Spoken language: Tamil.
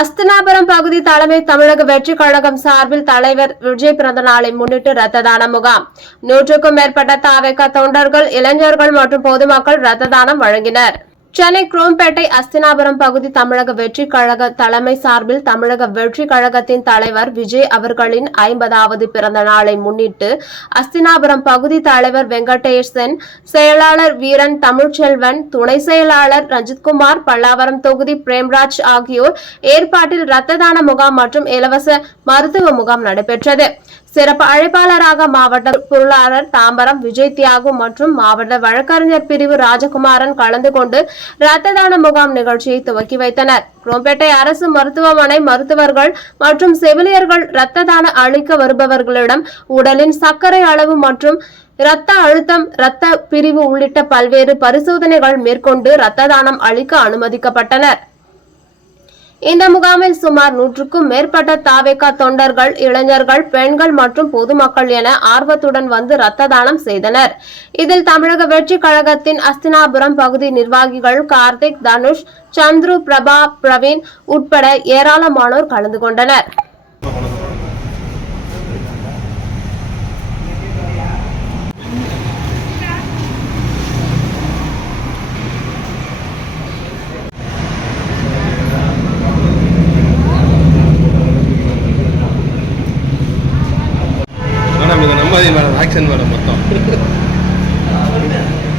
அஸ்தினாபுரம் பகுதி தலைமை தமிழக வெற்றி கழகம் சார்பில் தலைவர் விஜய் பிறந்த நாளை முன்னிட்டு ரத்த தான முகாம். நூற்றுக்கும் மேற்பட்ட தாவேக தொண்டர்கள் இளைஞர்கள் மற்றும் பொதுமக்கள் ரத்த தானம் வழங்கினர். சென்னை குரோம்பேட்டை அஸ்தினாபுரம் பகுதி தமிழக வெற்றி கழக தலைமை சார்பில் தமிழக வெற்றி கழகத்தின் தலைவர் விஜய் அவர்களின் ஐம்பதாவது பிறந்த நாளை முன்னிட்டு அஸ்தினாபுரம் பகுதி தலைவர் வெங்கடேசன் செயலாளர் வீரன் தமிழ்ச்செல்வன் துணை செயலாளர் ரஞ்சித்குமார் பல்லாவரம் தொகுதி பிரேம்ராஜ் ஆகியோர் ஏற்பாட்டில் ரத்த தான முகாம் மற்றும் இலவச மருத்துவ முகாம் நடைபெற்றது. சிறப்பு அழைப்பாளராக மாவட்ட பொருளாளர் தாம்பரம் விஜய் தியாகு மற்றும் மாவட்ட வழக்கறிஞர் பிரிவு ராஜகுமாரன் கலந்து கொண்டு இரத்த தான முகாம் நிகழ்ச்சியை துவக்கி வைத்தனர். குரோம்பேட்டை அரசு மருத்துவமனை மருத்துவர்கள் மற்றும் செவிலியர்கள் இரத்த தான அளிக்க வருபவர்களிடம் உடலின் சர்க்கரை அளவு மற்றும் இரத்த அழுத்தம் இரத்த பிரிவு உள்ளிட்ட பல்வேறு பரிசோதனைகள் மேற்கொண்டு இரத்த தானம் அளிக்க அனுமதிக்கப்பட்டனர். இந்த முகாமில் சுமார் நூற்றுக்கும் மேற்பட்ட தாவேகா தொண்டர்கள் இளைஞர்கள் பெண்கள் மற்றும் பொதுமக்கள் என ஆர்வத்துடன் வந்து ரத்த தானம் செய்தனர். இதில் தமிழக வெற்றி கழகத்தின் அஸ்தினாபுரம் பகுதி நிர்வாகிகள் கார்த்திக் தனுஷ் சந்துரு பிரபா பிரவீன் உட்பட ஏராளமானோர் கலந்து கொண்டனர். உங்களுக்கு நம்பாதீங்க மேடம் ஆக்ஷன் மேடம் மொத்தம்.